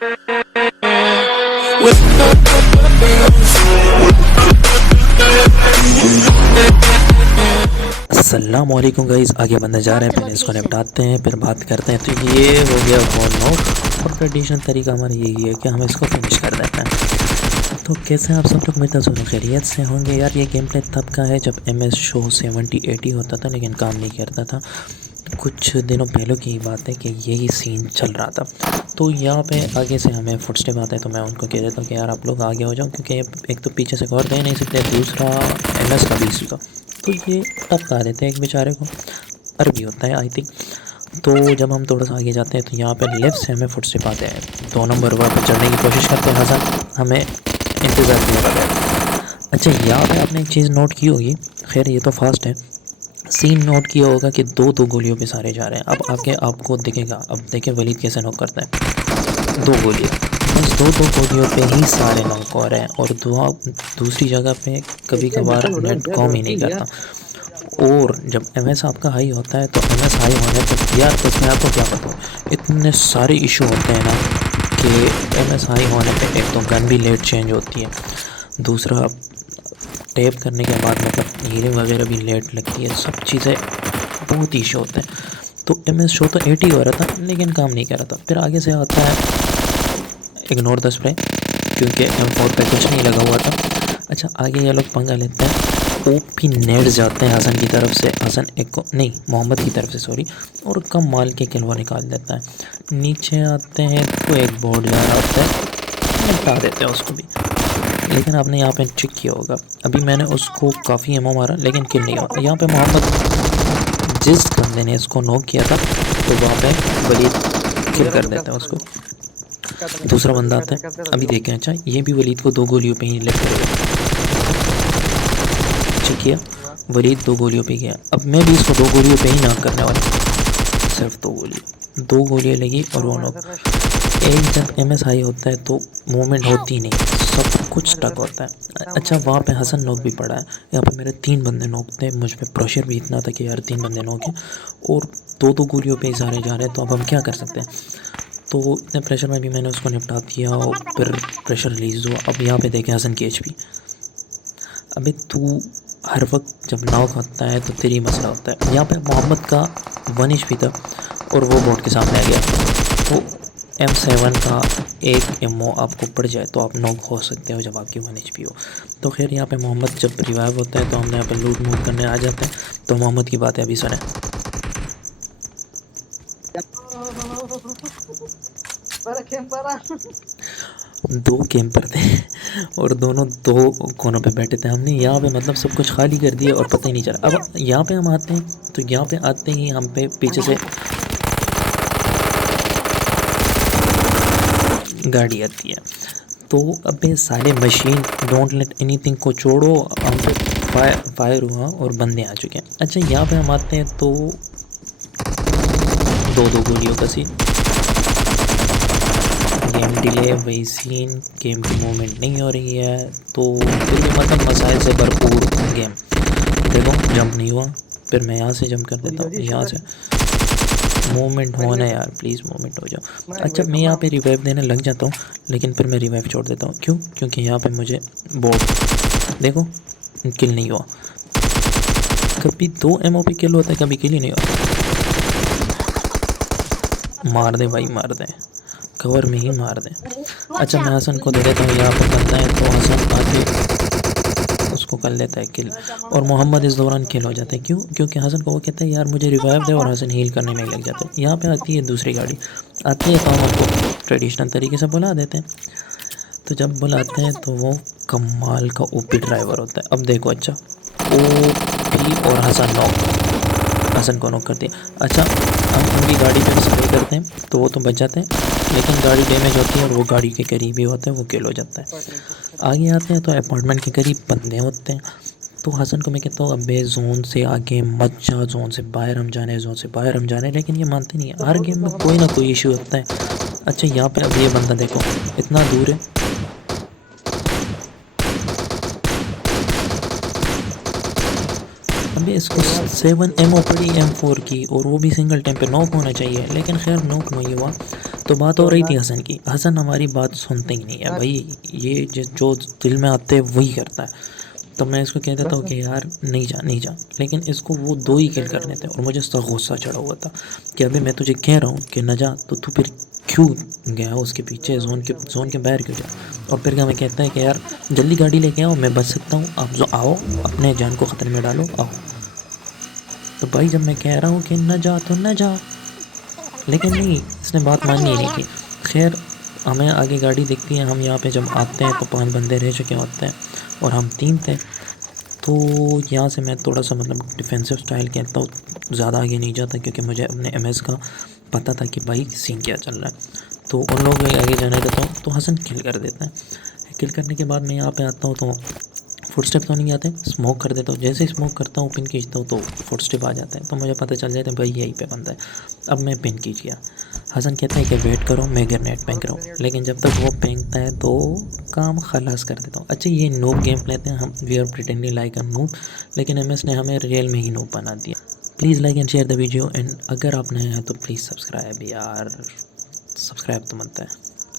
अस्सलाम वालेकुम गाइस, आगे बढ़ने जा रहे हैं। पहले इसको निपटाते हैं फिर बात करते हैं। तो ये हो गया फोन नॉक और ट्रेडिशनल तरीका हमारा यही है कि हम इसको फिनिश कर देते हैं। तो कैसे आप सब लोग मेरे तो खैरियत से होंगे यार। ये गेम प्ले तब का है जब MS शो 70-80 होता था लेकिन काम नहीं करता था। कुछ दिनों पहले की बात है कि यही सीन चल रहा था। तो यहाँ पे आगे से हमें फुटस्टेप आता है तो मैं उनको कह देता हूँ कि यार आप लोग आगे हो जाओ, क्योंकि एक तो पीछे से गौर दे नहीं सकते, दूसरा MS का BC का। तो ये टपका देते हैं एक बेचारे को। अरबी होता है आई थिंक। तो जब हम थोड़ा सा आगे जाते हैं तो यहाँ पे लेफ़्ट से हमें फुटस्टेप आते हैं। 2 नंबर वहाँ पर चढ़ने की कोशिश करते हैं हसन, हमें इंतज़ार किया लगा है। अच्छा, यहाँ पे आपने एक चीज़ नोट की होगी, खैर ये तो फास्ट है। सीन नोट किया होगा कि दो दो गोलियों पे सारे जा रहे हैं। अब आगे आपको दिखेगा, अब देखें वलीद कैसे नॉक करता है। 2 गोलियाँ, बस 2 गोलियों पे ही सारे नॉक हो रहे हैं। और दूसरी जगह पे कभी कभार नेट कॉम ही नहीं करता। और जब MS आपका हाई होता है तो MS हाई होने पर यार बस मैं आपको क्या बताऊँ, इतने सारे इशू होते हैं ना कि MS हाई होने पे एक तो गन भी लेट चेंज होती है, दूसरा टैप करने के बाद मतलब हीलिंग वगैरह भी लेट लगती है, सब चीज़ें बहुत इशू होते हैं। तो MS शो तो 80 हो रहा था लेकिन काम नहीं कर रहा था। फिर आगे से आता है इग्नोर द स्प्रे, क्योंकि M4 पे कुछ नहीं लगा हुआ था। अच्छा, आगे ये लोग पंगा लेते हैं, OP नेट जाते हैं हसन की तरफ से, हसन एक को नहीं मोहम्मद की तरफ से सॉरी, और कम माल के किल वो निकाल देता है। नीचे आते हैं तो एक बोर्ड जा रहा होता है, निपटा देते हैं उसको भी। लेकिन आपने यहाँ पे चेक किया होगा, अभी मैंने उसको काफ़ी एमओ मारा लेकिन किल नहीं हुआ। यहाँ पे मोहम्मद जिस बंदे ने इसको नॉक किया था तो वहाँ पे वलीद किल कर देता है उसको। दूसरा बंदा आता है, अभी देखें। अच्छा, ये भी वलीद को 2 गोलियों पे ही लेफ्ट करेगा। चेक किया, वलीद 2 गोलियों पे गया। अब मैं भी इसको 2 गोलियों पे ही नॉक करने वाला, सिर्फ 2 गोलियाँ लगी और वो नॉक। एक जब MS हाई होता है तो मूवमेंट होती नहीं, सब कुछ स्टक होता है। अच्छा, वहाँ पे हसन नॉक भी पड़ा है। यहाँ पे मेरे 3 बंदे नॉक थे, मुझ पे प्रेशर भी इतना था कि यार 3 बंदे नॉक हैं और 2 गोलियों पे ही सारे जा रहे हैं। तो अब हम क्या कर सकते हैं। तो इतने प्रेशर में भी मैंने उसको निपटा दिया और फिर प्रेशर रिलीज़ हुआ। अब यहाँ पे देखें हसन की HP। अभी तू हर वक्त जब नॉक होता है तो तेरी मसला होता है। यहाँ पे मोहम्मद का 1 HP था और वो बोर्ड के सामने आ गया। तो M7 का एक एमओ आपको पड़ जाए तो आप नॉक हो सकते हो जब आपकी 1 HP हो। तो खैर यहाँ पे मोहम्मद जब रिवाइव होता है तो हम यहाँ पे लूट मूव करने आ जाते हैं। तो मोहम्मद की बातें अभी सुने। दो कैंपर थे और दोनों 2 कोनों पे बैठे थे। हमने यहाँ पे मतलब सब कुछ खाली कर दिया और पता ही नहीं चला। अब यहाँ पे हम आते हैं तो यहाँ पे आते ही हम पे पीछे से गाड़ी आती है। तो अबे सारे मशीन डोंट लेट एनीथिंग को छोड़ो, हम पे फायर हुआ और बंदे आ चुके हैं। अच्छा, यहाँ पे हम आते हैं तो 2 गोलियों का सीन, गेम डिले, वही सीन, गेम की मूवमेंट नहीं हो रही है। तो फिर ये मतलब मसाइल से भरपूर गेम। देखो जंप नहीं हुआ, फिर मैं यहाँ से जंप कर देता हूँ, यहाँ से मूवमेंट होना है यार, प्लीज़ मूवमेंट हो जाओ। अच्छा, मैं यहाँ पे रिवाइव देने लग जाता हूँ लेकिन फिर मैं रिवाइव छोड़ देता हूँ। क्यों? क्योंकि यहाँ पे मुझे बोर्ड देखो किल नहीं हुआ। कभी 2 एमओ पे किल होता है, कभी किल ही नहीं होता। मार दे भाई, मार दे, कवर में ही मार दे। अच्छा, मैं हसन को दे देता हूँ, यहाँ पर बंदा है तो हसन आके उसको कर लेता है किल और मोहम्मद इस दौरान किल हो जाता है। क्यों? क्योंकि हसन को वो कहता है यार मुझे रिवाइव दे और हसन हील करने में लग जाता है। यहाँ पे आती है दूसरी गाड़ी, आती है तो हम आपको ट्रेडिशनल तरीके से बुला देते हैं। तो जब बुलाते हैं तो वो कमाल का OP ड्राइवर होता है। अब देखो, अच्छा OP और हसन नॉक, हसन को नॉक करती है। अच्छा, हम उनकी गाड़ी पे स्प्रे करते हैं तो वो तो बच जाते हैं लेकिन गाड़ी डैमेज होती है और वो गाड़ी के करीब ही होते हैं, वो किल हो जाता है। आगे आते हैं तो अपार्टमेंट के करीब बंदे होते हैं। तो हसन को मैं कहता हूँ अबे जोन से आगे मत जा, जोन से बाहर हम जाने, जोन से बाहर हम जाने, लेकिन ये मानते नहीं है। हर गेम में कोई ना कोई इशू होता है। अच्छा, यहाँ पे अब ये बंदा देखो इतना दूर है, अभी इसको 7 एमओ पड़ी M4 की और वो भी सिंगल टाइम पे नॉक होना चाहिए, लेकिन खैर नॉक नहीं हुआ। तो बात हो रही थी हसन की। हसन हमारी बात सुनते ही नहीं है भाई, ये जो दिल में आते हैं वही करता है। तो मैं इसको कह देता हूँ कि यार नहीं जा नहीं जा, लेकिन इसको वो 2 ही किल करने थे और मुझे इसका गुस्सा चढ़ा हुआ था कि अभी मैं तुझे कह रहा हूँ कि न जा, तो तू फिर क्यों गया उसके पीछे, जोन के बाहर क्यों गया। और फिर क्या मैं कहता है कि यार जल्दी गाड़ी लेके आओ, मैं बच सकता हूँ, आप जो आओ अपने जान को ख़तरे में डालो, आओ। तो भाई जब मैं कह रहा हूँ कि न जा तो न जा, लेकिन नहीं, इसने बात माननी ही नहीं थी। खैर हमें आगे गाड़ी दिखती है, हम यहाँ पे जब आते हैं तो 5 बंदे रह चुके होते हैं और हम 3 थे। तो यहाँ से मैं थोड़ा सा मतलब डिफेंसिव स्टाइल खेलता हूँ, ज़्यादा आगे नहीं जाता क्योंकि मुझे अपने एमएस का पता था कि भाई सीन क्या चल रहा है। तो उन लोगों को आगे जाने देता हूँ तो हसन किल कर देता है। किल करने के बाद मैं यहाँ पे आता हूँ तो फुटस्टेप तो नहीं आते, स्मोक कर देता हूँ। जैसे ही स्मोक करता हूँ पिन खींचता हूँ तो फुटस्टेप आ जाता है, तो मुझे पता चल जाता है भाई यहीं पे बंदा है। अब मैं पिन खींच गया। हसन कहता है कि वेट करो, मैं ग्रेनेड फेंक रहा हूँ, लेकिन जब तक वो फेंकता है तो काम खलास कर देता हूँ। अच्छा ये नूब गेम लेते हैं हम, we are pretending like a noob, लेकिन एमएस ने हमें रियल में ही नूब बना दिया। Please like and share the video, and अगर आप नए हैं तो प्लीज़ सब्सक्राइब यार, सब्सक्राइब तो बनता है।